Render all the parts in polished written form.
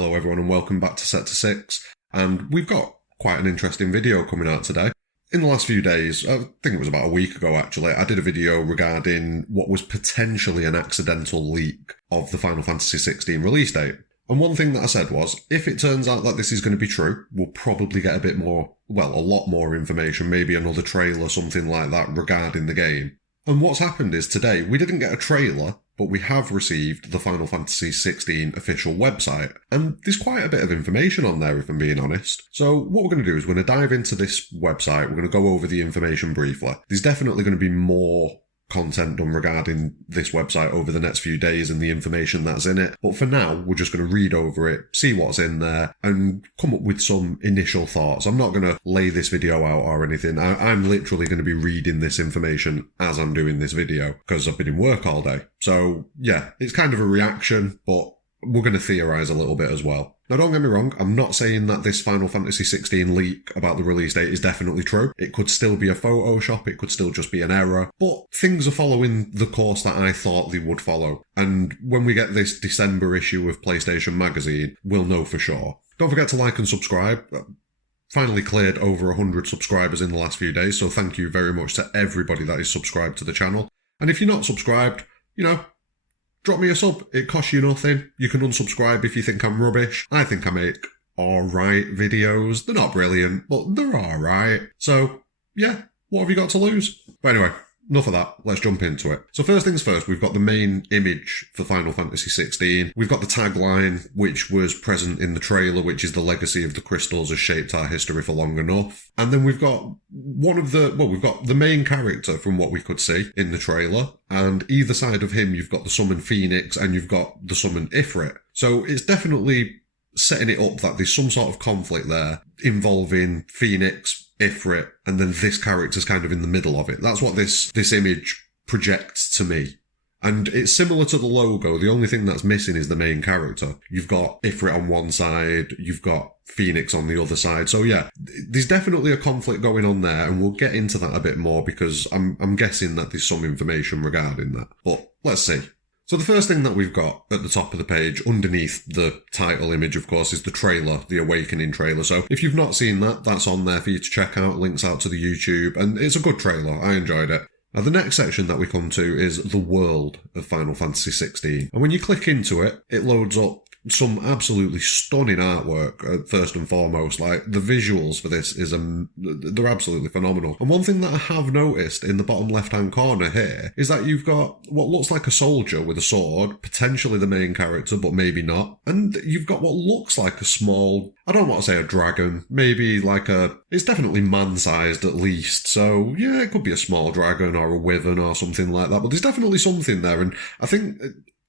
Hello everyone and welcome back to Sector 6, and we've got quite an interesting video coming out today. In the last few days, I think it was about a week ago actually, I did a video regarding what was potentially an accidental leak of the Final Fantasy XVI release date. And one thing that I said was, if it turns out that this is going to be true, we'll probably get a lot more information, maybe another trailer, something like that regarding the game. And what's happened is today, we didn't get a trailer, but we have received the Final Fantasy XVI official website. And there's quite a bit of information on there, if I'm being honest. So what we're going to do is we're going to dive into this website. We're going to go over the information briefly. There's definitely going to be more content done regarding this website over the next few days and the information that's in it. But for now, we're just going to read over it, see what's in there, and come up with some initial thoughts. I'm not going to lay this video out or anything. I'm literally going to be reading this information as I'm doing this video because I've been in work all day. So yeah, it's kind of a reaction, but we're going to theorise a little bit as well. Now, don't get me wrong, I'm not saying that this Final Fantasy XVI leak about the release date is definitely true. It could still be a Photoshop, it could still just be an error, but things are following the course that I thought they would follow. And when we get this December issue of PlayStation Magazine, we'll know for sure. Don't forget to like and subscribe. Finally cleared over 100 subscribers in the last few days, so thank you very much to everybody that is subscribed to the channel. And if you're not subscribed, drop me a sub. It costs you nothing. You can unsubscribe if you think I'm rubbish. I think I make alright videos. They're not brilliant, but they're alright. So, yeah, what have you got to lose? But anyway, enough of that. Let's jump into it. So first things first, we've got the main image for Final Fantasy XVI. We've got the tagline, which was present in the trailer, which is the legacy of the crystals has shaped our history for long enough. And then we've got we've got the main character from what we could see in the trailer. And either side of him, you've got the summoned Phoenix and you've got the summoned Ifrit. So it's definitely setting it up that there's some sort of conflict there involving Phoenix, Ifrit, and then this character's kind of in the middle of it. That's what this image projects to me. And it's similar to the logo. The only thing that's missing is the main character. You've got Ifrit on one side, you've got Phoenix on the other side. So yeah, there's definitely a conflict going on there, and we'll get into that a bit more because I'm guessing that there's some information regarding that. But let's see. So the first thing that we've got at the top of the page, underneath the title image, of course, is the trailer, the Awakening trailer. So if you've not seen that, that's on there for you to check out. Links out to the YouTube, and it's a good trailer. I enjoyed it. Now, the next section that we come to is the world of Final Fantasy XVI. And when you click into it, it loads up some absolutely stunning artwork, first and foremost. Like, the visuals for this they're absolutely phenomenal. And one thing that I have noticed in the bottom left-hand corner here is that you've got what looks like a soldier with a sword, potentially the main character, but maybe not. And you've got what looks like a small, I don't want to say a dragon, maybe it's definitely man-sized at least. So yeah, it could be a small dragon or a wyvern or something like that, but there's definitely something there. And I think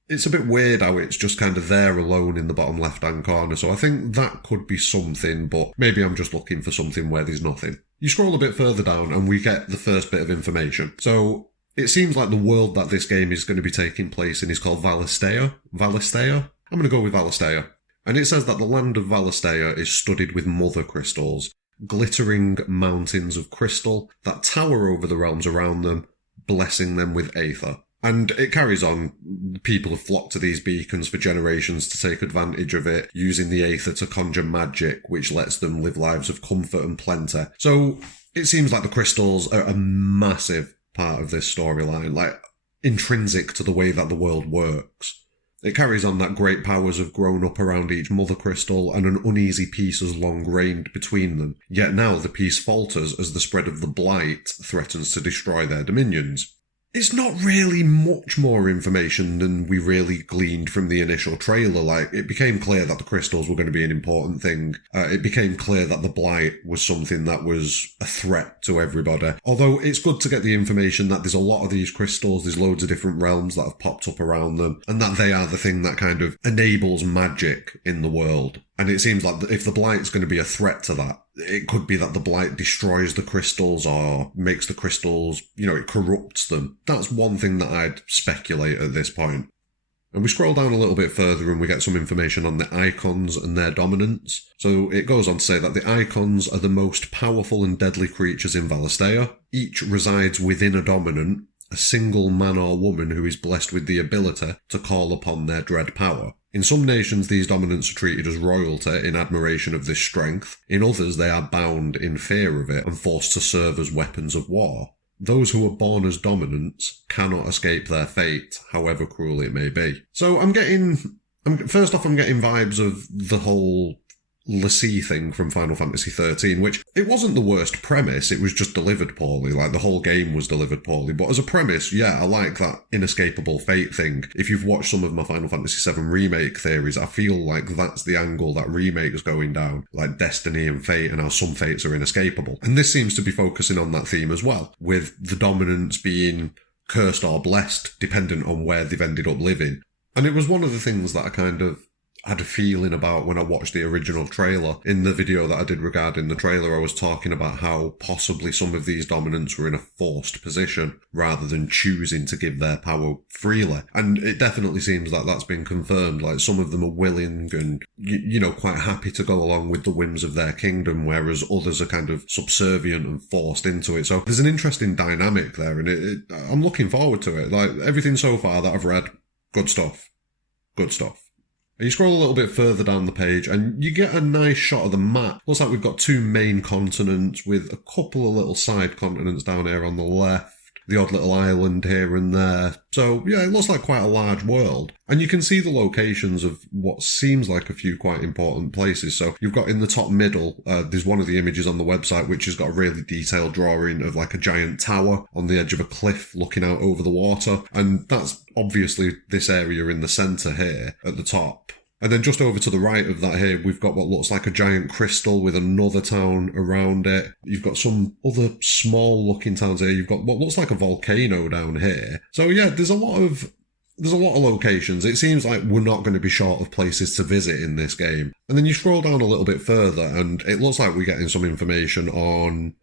it's a bit weird how it's just kind of there alone in the bottom left-hand corner. So I think that could be something, but maybe I'm just looking for something where there's nothing. You scroll a bit further down and we get the first bit of information. So it seems like the world that this game is going to be taking place in is called Valistea. Valistea? I'm going to go with Valistea. And it says that the land of Valistea is studded with mother crystals, glittering mountains of crystal that tower over the realms around them, blessing them with aether. And it carries on. People have flocked to these beacons for generations to take advantage of it, using the aether to conjure magic, which lets them live lives of comfort and plenty. So it seems like the crystals are a massive part of this storyline, like intrinsic to the way that the world works. It carries on that great powers have grown up around each mother crystal and an uneasy peace has long reigned between them. Yet now the peace falters as the spread of the blight threatens to destroy their dominions. It's not really much more information than we really gleaned from the initial trailer. Like, it became clear that the crystals were going to be an important thing. It became clear that the blight was something that was a threat to everybody. Although it's good to get the information that there's a lot of these crystals, there's loads of different realms that have popped up around them, and that they are the thing that kind of enables magic in the world. And it seems like if the blight's going to be a threat to that, it could be that the blight destroys the crystals or makes the crystals, it corrupts them. That's one thing that I'd speculate at this point. And we scroll down a little bit further and we get some information on the icons and their dominance. So it goes on to say that the icons are the most powerful and deadly creatures in Valistea. Each resides within a dominant, a single man or woman who is blessed with the ability to call upon their dread power. In some nations, these dominants are treated as royalty in admiration of this strength. In others, they are bound in fear of it and forced to serve as weapons of war. Those who are born as dominants cannot escape their fate, however cruel it may be. So I'm getting vibes of the whole l'Cie thing from Final Fantasy XIII, which it wasn't the worst premise, it was just delivered poorly, like the whole game was delivered poorly, but as a premise, yeah, I like that inescapable fate thing. If you've watched some of my Final Fantasy VII remake theories, I feel like that's the angle that remake is going down, like destiny and fate and how some fates are inescapable. And this seems to be focusing on that theme as well, with the dominants being cursed or blessed, dependent on where they've ended up living. And it was one of the things that I kind of had a feeling about when I watched the original trailer. In the video that I did regarding the trailer, I was talking about how possibly some of these dominants were in a forced position rather than choosing to give their power freely. And it definitely seems like that's been confirmed. Like, some of them are willing and, you know, quite happy to go along with the whims of their kingdom, whereas others are kind of subservient and forced into it. So there's an interesting dynamic there, and I'm looking forward to it. Like, everything so far that I've read, good stuff. Good stuff. And you scroll a little bit further down the page and you get a nice shot of the map. Looks like we've got two main continents with a couple of little side continents down here on the left. The odd little island here and there. So, yeah, it looks like quite a large world. And you can see the locations of what seems like a few quite important places. So you've got in the top middle, there's one of the images on the website which has got a really detailed drawing of like a giant tower on the edge of a cliff looking out over the water. And that's obviously this area in the centre here at the top. And then just over to the right of that here, we've got what looks like a giant crystal with another town around it. You've got some other small looking towns here. You've got what looks like a volcano down here. So yeah, there's a lot of locations. It seems like we're not going to be short of places to visit in this game. And then you scroll down a little bit further and it looks like we're getting some information on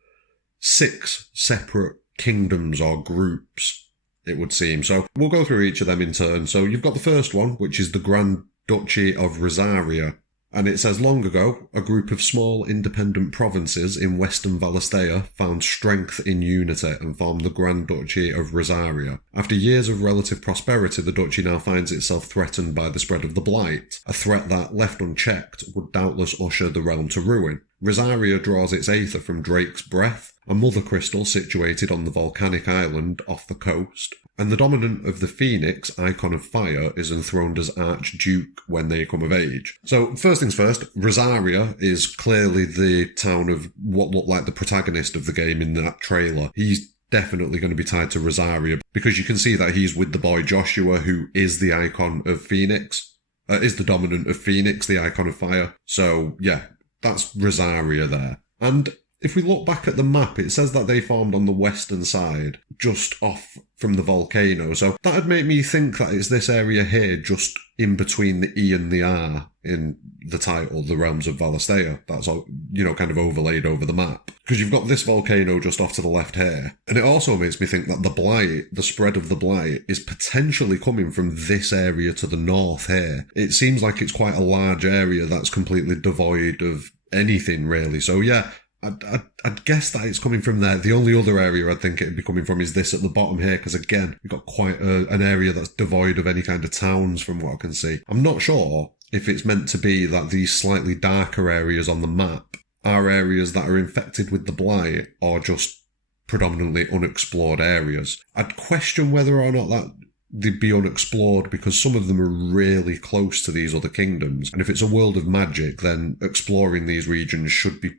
6 separate kingdoms or groups, it would seem. So we'll go through each of them in turn. So you've got the first one, which is the Grand Duchy of Rosaria. And it says, long ago, a group of small independent provinces in western Valisthea found strength in unity and formed the Grand Duchy of Rosaria. After years of relative prosperity, the duchy now finds itself threatened by the spread of the Blight, a threat that, left unchecked, would doubtless usher the realm to ruin. Rosaria draws its aether from Drake's Breath, a mother crystal situated on the volcanic island off the coast, and the dominant of the Phoenix, icon of fire, is enthroned as Archduke when they come of age. So, first things first, Rosaria is clearly the town of what looked like the protagonist of the game in that trailer. He's definitely going to be tied to Rosaria, because you can see that he's with the boy Joshua, who is the icon of Phoenix, is the dominant of Phoenix, the icon of fire. So, yeah, that's Rosaria there. And if we look back at the map, it says that they formed on the western side, just off from the volcano. So that'd make me think that it's this area here, just in between the E and the R in the title, The Realms of Valisthea. That's all, you know, kind of overlaid over the map. Because you've got this volcano just off to the left here. And it also makes me think that the Blight, the spread of the Blight, is potentially coming from this area to the north here. It seems like it's quite a large area that's completely devoid of anything, really. So yeah, I'd guess that it's coming from there. The only other area I'd think it'd be coming from is this at the bottom here, because again, you've got quite an area that's devoid of any kind of towns from what I can see. I'm not sure if it's meant to be that these slightly darker areas on the map are areas that are infected with the Blight or just predominantly unexplored areas. I'd question whether or not that they'd be unexplored, because some of them are really close to these other kingdoms. And if it's a world of magic, then exploring these regions should be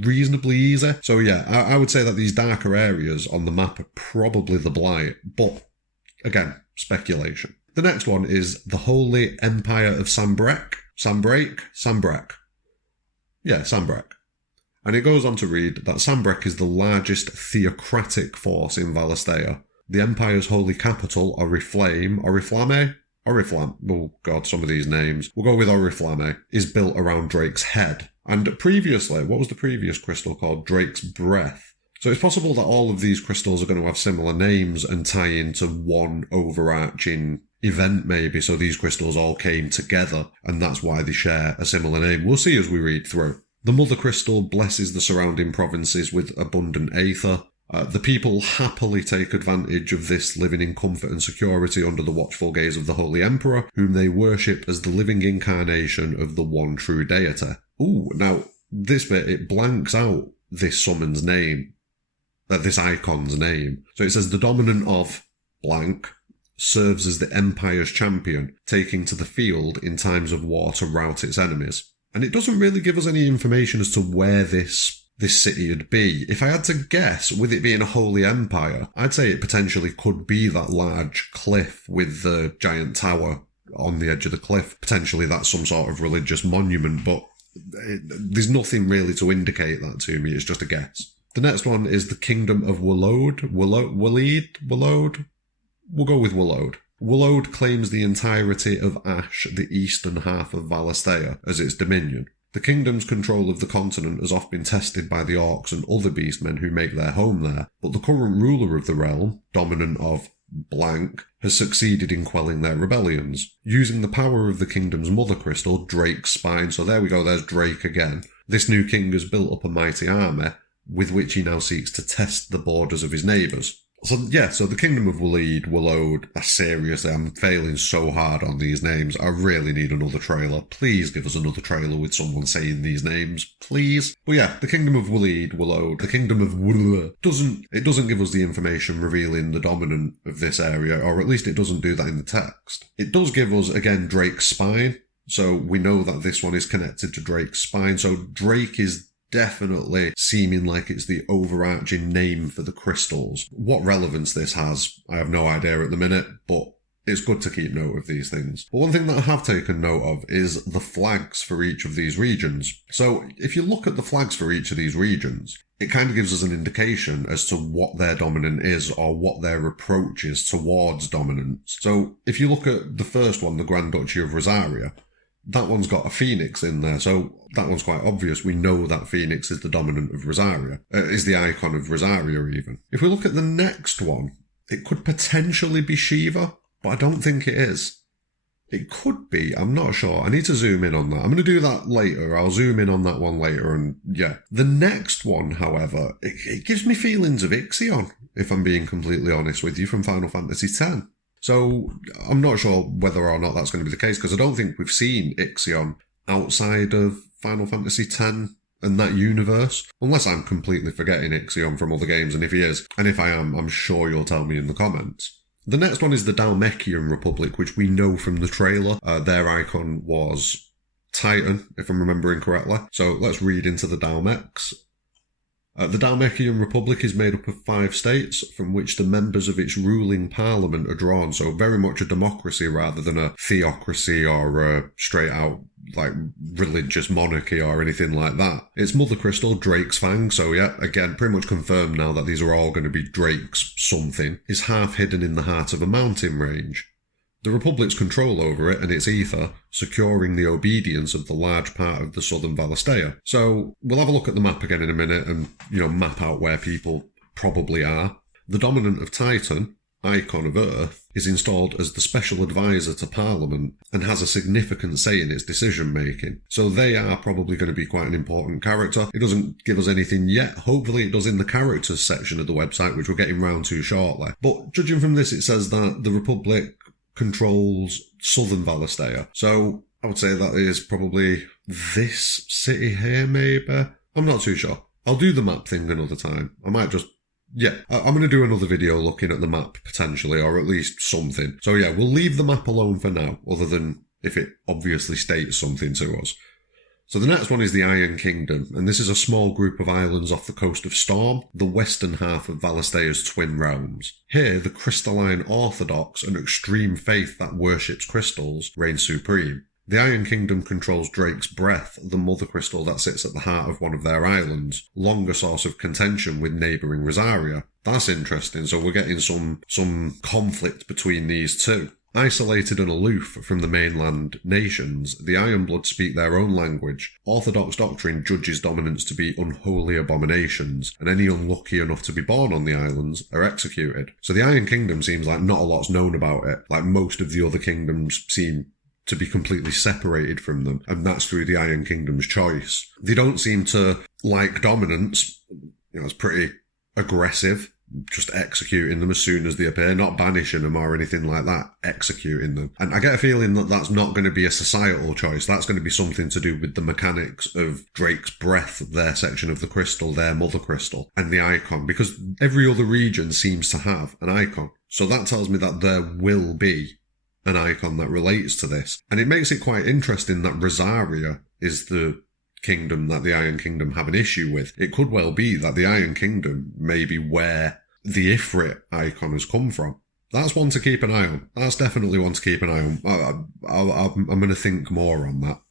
reasonably easy. So yeah, I would say that these darker areas on the map are probably the Blight. But again, speculation. The next one is the Holy Empire of Sanbreque. Yeah, Sanbreque. And it goes on to read that Sanbreque is the largest theocratic force in Valisthea. The Empire's holy capital, Oriflame, oh god, some of these names. We'll go with Oriflame, is built around Drake's head. And previously, what was the previous crystal called? Drake's Breath. So it's possible that all of these crystals are going to have similar names and tie into one overarching event maybe, so these crystals all came together, and that's why they share a similar name. We'll see as we read through. The Mother Crystal blesses the surrounding provinces with abundant aether. The people happily take advantage of this, living in comfort and security under the watchful gaze of the Holy Emperor, whom they worship as the living incarnation of the one true deity. Ooh, now, this bit, it blanks out this summon's name, this icon's name. So it says the dominant of blank serves as the Empire's champion, taking to the field in times of war to rout its enemies. And it doesn't really give us any information as to where this city would be. If I had to guess, with it being a holy empire, I'd say it potentially could be that large cliff with the giant tower on the edge of the cliff. Potentially that's some sort of religious monument, but there's nothing really to indicate that to me. It's just a guess. The next one is the Kingdom of Waloed. Waloed? We'll go with Waloed. Waloed claims the entirety of Ash, the eastern half of Valisthea, as its dominion. The kingdom's control of the continent has often been tested by the orcs and other beastmen who make their home there, but the current ruler of the realm, dominant of blank, has succeeded in quelling their rebellions. Using the power of the kingdom's mother crystal, Drake's spine, so there we go, there's Drake again, this new king has built up a mighty army, with which he now seeks to test the borders of his neighbours. So the Kingdom of Waloed, seriously, I'm failing so hard on these names. I really need another trailer. Please give us another trailer with someone saying these names, please. But yeah, the Kingdom of Waloed, the Kingdom of Waloed, doesn't give us the information revealing the dominant of this area, or at least it doesn't do that in the text. It does give us, again, Drake's spine, so we know that this one is connected to Drake's spine, so Drake is definitely seeming like it's the overarching name for the crystals. What relevance this has, I have no idea at the minute, but it's good to keep note of these things. But one thing that I have taken note of is the flags for each of these regions. So if you look at the flags for each of these regions, it kind of gives us an indication as to what their dominant is or what their approach is towards dominance. So if you look at the first one, the Grand Duchy of Rosaria, that one's got a phoenix in there, so that one's quite obvious. We know that phoenix is the dominant of Rosaria, is the icon of Rosaria even. If we look at the next one, it could potentially be Shiva, but I don't think it is. It could be, I'm not sure. I need to zoom in on that. I'm going to do that later. I'll zoom in on that one later, and yeah. The next one, however, it gives me feelings of Ixion, if I'm being completely honest with you, from Final Fantasy X. So I'm not sure whether or not that's going to be the case, because I don't think we've seen Ixion outside of Final Fantasy X and that universe, unless I'm completely forgetting Ixion from other games, and if he is, and if I am, I'm sure you'll tell me in the comments. The next one is the Dhalmekian Republic, which we know from the trailer. Their icon was Titan, if I'm remembering correctly. So let's read into the Dhalmecs. The Dhalmekian Republic is made up of 5 states, from which the members of its ruling parliament are drawn, so very much a democracy rather than a theocracy or a straight-out, religious monarchy or anything like that. Its mother crystal, Drake's Fang, so yeah, again, pretty much confirmed now that these are all going to be Drake's something, is half hidden in the heart of a mountain range. The Republic's control over it and its ether, securing the obedience of the large part of the southern Valisthea. So we'll have a look at the map again in a minute and, map out where people probably are. The dominant of Titan, icon of Earth, is installed as the special advisor to Parliament and has a significant say in its decision-making. So they are probably going to be quite an important character. It doesn't give us anything yet. Hopefully it does in the characters section of the website, which we're getting round to shortly. But judging from this, it says that the Republic controls southern Valisthea. So I would say that is probably this city here, maybe? I'm not too sure. I'll do the map thing another time. I might just... Yeah, I'm going to do another video looking at the map, potentially, or at least something. So yeah, we'll leave the map alone for now, other than if it obviously states something to us. So the next one is the Iron Kingdom, and this is a small group of islands off the coast of Storm, the western half of Valisthea's twin realms. Here, the crystalline orthodox and extreme faith that worships crystals reigns supreme. The Iron Kingdom controls Drake's Breath, the mother crystal that sits at the heart of one of their islands, long a source of contention with neighbouring Rosaria. That's interesting, so we're getting some conflict between these two. Isolated and aloof from the mainland nations, the Ironblood speak their own language. Orthodox doctrine judges dominance to be unholy abominations, and any unlucky enough to be born on the islands are executed. So the Iron Kingdom seems like not a lot's known about it, like most of the other kingdoms seem to be completely separated from them, and that's through the Iron Kingdom's choice. They don't seem to like dominance. It's pretty aggressive, just executing them as soon as they appear, not banishing them or anything like that, executing them. And I get a feeling that that's not going to be a societal choice. That's going to be something to do with the mechanics of Drake's breath, their section of the crystal, their mother crystal, and the icon, because every other region seems to have an icon. So that tells me that there will be an icon that relates to this. And it makes it quite interesting that Rosaria is the kingdom that the Iron Kingdom have an issue with. It could well be that the Iron Kingdom may be where the Ifrit icon has come from. That's one to keep an eye on. That's definitely one to keep an eye on. I'm going to think more on that.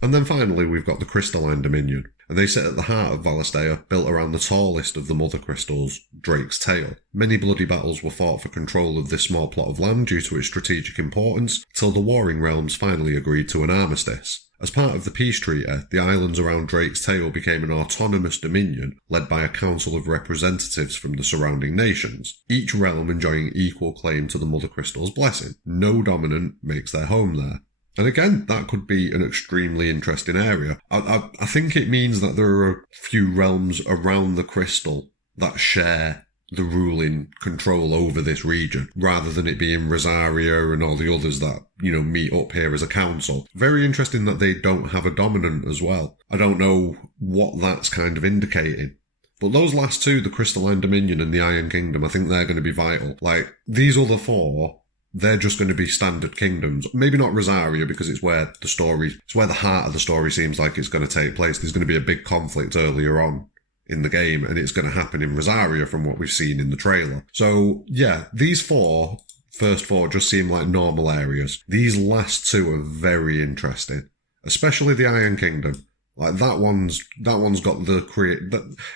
And then finally, we've got the Crystalline Dominion. And they sit at the heart of Valistea, built around the tallest of the mother crystals, Drake's Tail. Many bloody battles were fought for control of this small plot of land due to its strategic importance, till the warring realms finally agreed to an armistice. As part of the peace treaty, the islands around Drake's Tail became an autonomous dominion led by a council of representatives from the surrounding nations, each realm enjoying equal claim to the Mother Crystal's blessing. No dominant makes their home there. And again, that could be an extremely interesting area. I think it means that there are a few realms around the crystal that share the ruling control over this region, rather than it being Rosaria and all the others that, meet up here as a council. Very interesting that they don't have a dominant as well. I don't know what that's kind of indicating. But those last two, the Crystalline Dominion and the Iron Kingdom, I think they're going to be vital. Like, these other four, they're just going to be standard kingdoms. Maybe not Rosaria, because it's where the heart of the story seems like it's going to take place. There's going to be a big conflict earlier on in the game, and it's going to happen in Rosaria from what we've seen in the trailer. So, yeah, these first four just seem like normal areas. These last two are very interesting, especially the Iron Kingdom. Like, that one's got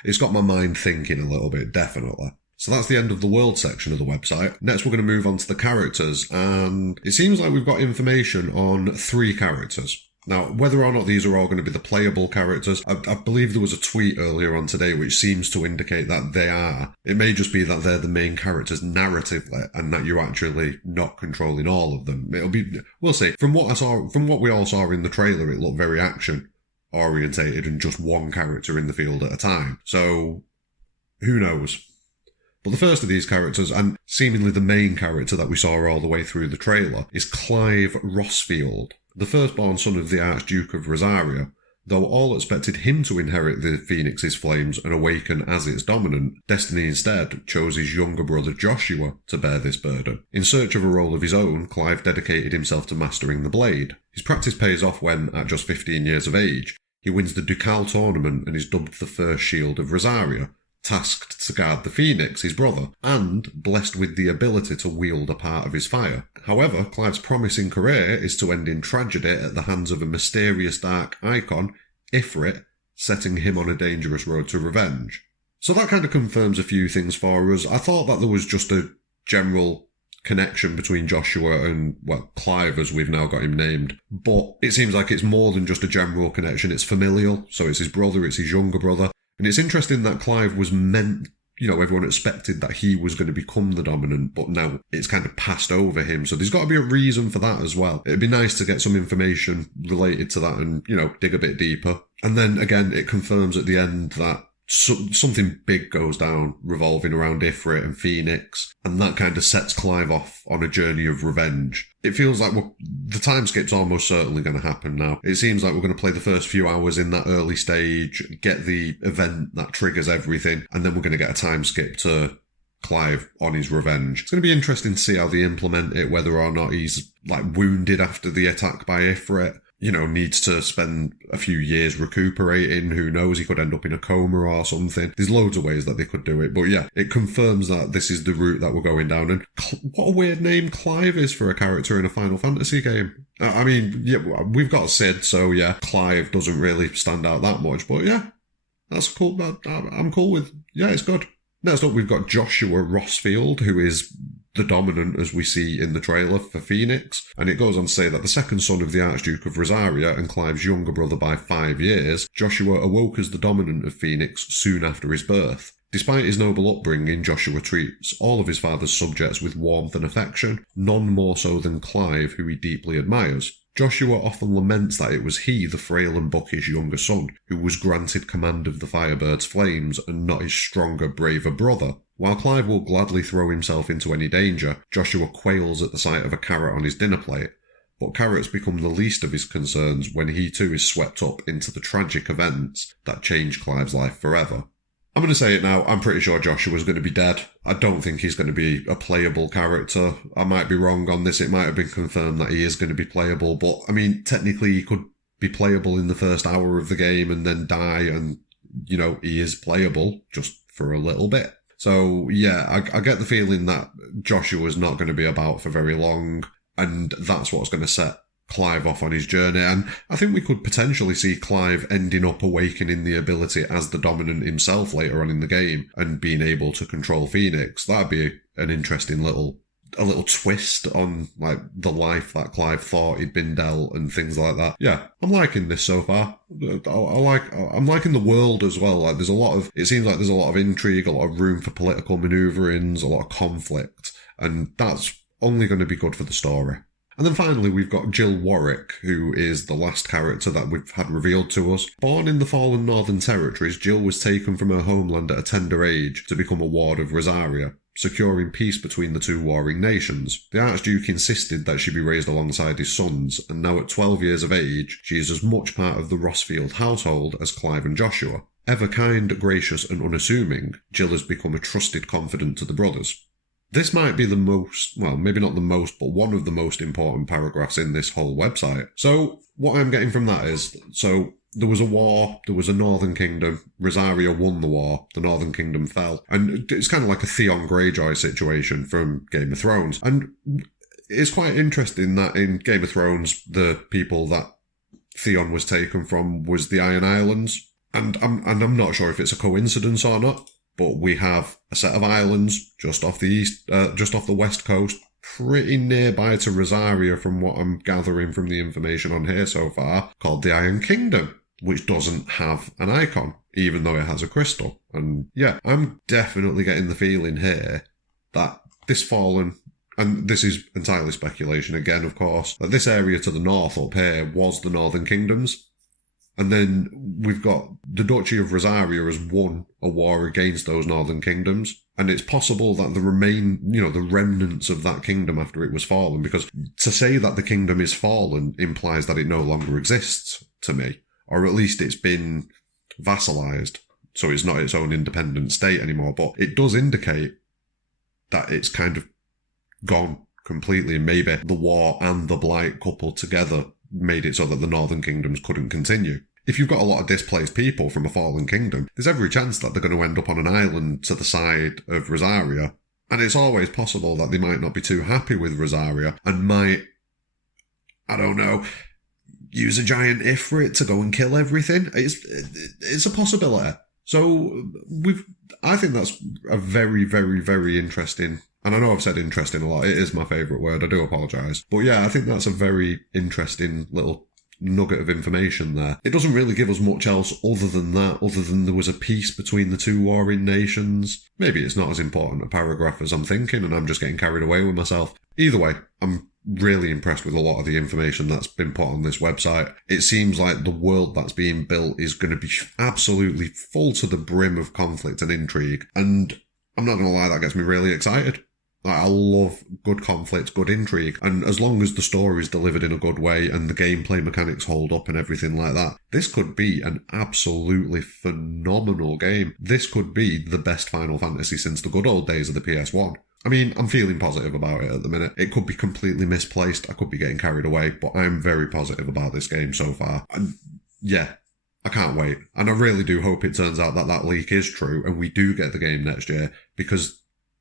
it's got my mind thinking a little bit, definitely. So that's the end of the world section of the website. Next, we're going to move on to the characters, and it seems like we've got information on 3 characters. Now, whether or not these are all going to be the playable characters, I believe there was a tweet earlier on today which seems to indicate that they are. It may just be that they're the main characters narratively, and that you're actually not controlling all of them. We'll see. From what we all saw in the trailer, it looked very action orientated and just one character in the field at a time. So, who knows? But the first of these characters, and seemingly the main character that we saw all the way through the trailer, is Clive Rossfield, the firstborn son of the Archduke of Rosaria. Though all expected him to inherit the Phoenix's flames and awaken as its dominant, Destiny instead chose his younger brother Joshua to bear this burden. In search of a role of his own, Clive dedicated himself to mastering the blade. His practice pays off when, at just 15 years of age, he wins the Ducal tournament and is dubbed the first Shield of Rosaria, tasked to guard the Phoenix, his brother, and blessed with the ability to wield a part of his fire. However, Clive's promising career is to end in tragedy at the hands of a mysterious dark icon, Ifrit, setting him on a dangerous road to revenge. So that kind of confirms a few things for us. I thought that there was just a general connection between Joshua and, Clive, as we've now got him named. But it seems like it's more than just a general connection. It's familial, so it's his brother, it's his younger brother. And it's interesting that Clive was meant, everyone expected that he was going to become the dominant, but now it's kind of passed over him. So there's got to be a reason for that as well. It'd be nice to get some information related to that and, dig a bit deeper. And then again, it confirms at the end that something big goes down revolving around Ifrit and Phoenix, and that kind of sets Clive off on a journey of revenge. It feels like the time skip's almost certainly going to happen now. It seems like we're going to play the first few hours in that early stage, get the event that triggers everything, and then we're going to get a time skip to Clive on his revenge. It's going to be interesting to see how they implement it, whether or not he's wounded after the attack by Ifrit, needs to spend a few years recuperating. Who knows? He could end up in a coma or something. There's loads of ways that they could do it. But yeah, it confirms that this is the route that we're going down. And what a weird name Clive is for a character in a Final Fantasy game. I mean, yeah, we've got Sid, so yeah, Clive doesn't really stand out that much. But yeah, that's cool. I'm cool with, yeah, it's good. Next up, we've got Joshua Rossfield, who is the dominant, as we see in the trailer, for Phoenix. And it goes on to say that the second son of the Archduke of Rosaria and Clive's younger brother by 5 years, Joshua awoke as the dominant of Phoenix soon after his birth. Despite his noble upbringing, Joshua treats all of his father's subjects with warmth and affection, none more so than Clive, who he deeply admires. Joshua often laments that it was he, the frail and buckish younger son, who was granted command of the Firebird's flames and not his stronger, braver brother. While Clive will gladly throw himself into any danger, Joshua quails at the sight of a carrot on his dinner plate. But carrots become the least of his concerns when he too is swept up into the tragic events that change Clive's life forever. I'm going to say it now, I'm pretty sure Joshua's going to be dead. I don't think he's going to be a playable character. I might be wrong on this, it might have been confirmed that he is going to be playable, but I mean, technically he could be playable in the first hour of the game and then die, and, you know, he is playable just for a little bit. So yeah, I get the feeling that Joshua's not going to be about for very long, and that's what's going to set Clive off on his journey. And I think we could potentially see Clive ending up awakening the ability as the dominant himself later on in the game and being able to control Phoenix. That'd be an interesting little twist on like the life that Clive thought he'd been dealt and things like that. Yeah, I'm liking this so far. I'm liking the world as well. Like it seems like there's a lot of intrigue, a lot of room for political maneuverings, a lot of conflict, and that's only going to be good for the story. And then finally, we've got Jill Warwick, who is the last character that we've had revealed to us. Born in the fallen Northern Territories, Jill was taken from her homeland at a tender age to become a ward of Rosaria, securing peace between the two warring nations. The Archduke insisted that she be raised alongside his sons, and now at 12 years of age, she is as much part of the Rossfield household as Clive and Joshua. Ever kind, gracious and unassuming, Jill has become a trusted confidant to the brothers. This might be the most, well, maybe not the most, but one of the most important paragraphs in this whole website. So what I'm getting from that is, so there was a war, there was a Northern Kingdom, Rosaria won the war, the Northern Kingdom fell. And it's kind of like a Theon Greyjoy situation from Game of Thrones. And it's quite interesting that in Game of Thrones, the people that Theon was taken from was the Iron Islands. And I'm not sure if it's a coincidence or not, but we have a set of islands just off the west coast, pretty nearby to Rosaria from what I'm gathering from the information on here so far, called the Iron Kingdom, which doesn't have an icon, even though it has a crystal. And yeah, I'm definitely getting the feeling here that this fallen, and this is entirely speculation again, of course, that this area to the north up here was the Northern Kingdoms. And then we've got the Duchy of Rosaria has won a war against those northern kingdoms. And it's possible that the remnants of that kingdom after it was fallen, because to say that the kingdom is fallen implies that it no longer exists to me, or at least it's been vassalized. So it's not its own independent state anymore, but it does indicate that it's kind of gone completely. And maybe the war and the blight coupled together made it so that the northern kingdoms couldn't continue. If you've got a lot of displaced people from a fallen kingdom, there's every chance that they're going to end up on an island to the side of Rosaria. And it's always possible that they might not be too happy with Rosaria and might, I don't know, use a giant Ifrit to go and kill everything. It's a possibility. So I think that's a very, very, very interesting. And I know I've said interesting a lot. It is my favourite word. I do apologise. But yeah, I think that's a very interesting little nugget of information there. It doesn't really give us much else other than that, other than there was a peace between the two warring nations. Maybe it's not as important a paragraph as I'm thinking, and I'm just getting carried away with myself. Either way, I'm really impressed with a lot of the information that's been put on this website. It seems like the world that's being built is going to be absolutely full to the brim of conflict and intrigue, and I'm not going to lie, that gets me really excited. I love good conflict, good intrigue, and as long as the story is delivered in a good way and the gameplay mechanics hold up and everything like that, this could be an absolutely phenomenal game. This could be the best Final Fantasy since the good old days of the PS1. I mean, I'm feeling positive about it at the minute. It could be completely misplaced, I could be getting carried away, but I'm very positive about this game so far. And yeah, I can't wait. And I really do hope it turns out that that leak is true and we do get the game next year, because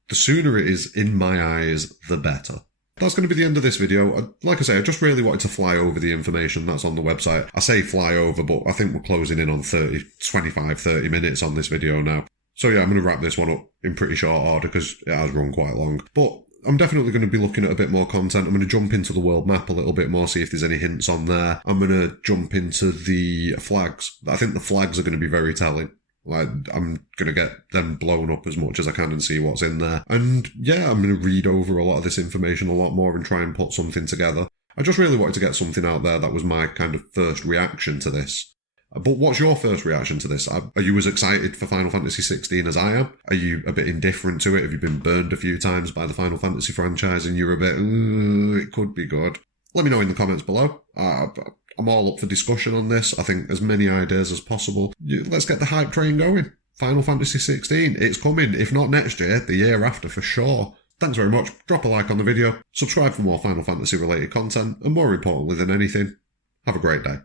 the sooner it is, in my eyes, the better. That's going to be the end of this video. Like I say, I just really wanted to fly over the information that's on the website. I say fly over, but I think we're closing in on 25-30 minutes on this video now. So yeah, I'm going to wrap this one up in pretty short order because it has run quite long. But I'm definitely going to be looking at a bit more content. I'm going to jump into the world map a little bit more, see if there's any hints on there. I'm going to jump into the flags. I think the flags are going to be very telling. Like, I'm going to get them blown up as much as I can and see what's in there. And yeah, I'm going to read over a lot of this information a lot more and try and put something together. I just really wanted to get something out there that was my kind of first reaction to this. But what's your first reaction to this? Are you as excited for Final Fantasy XVI as I am? Are you a bit indifferent to it? Have you been burned a few times by the Final Fantasy franchise and you're a bit, it could be good? Let me know in the comments below. I'm all up for discussion on this. I think as many ideas as possible. Let's get the hype train going. Final Fantasy XVI, it's coming. If not next year, the year after for sure. Thanks very much. Drop a like on the video. Subscribe for more Final Fantasy related content. And more importantly than anything, have a great day.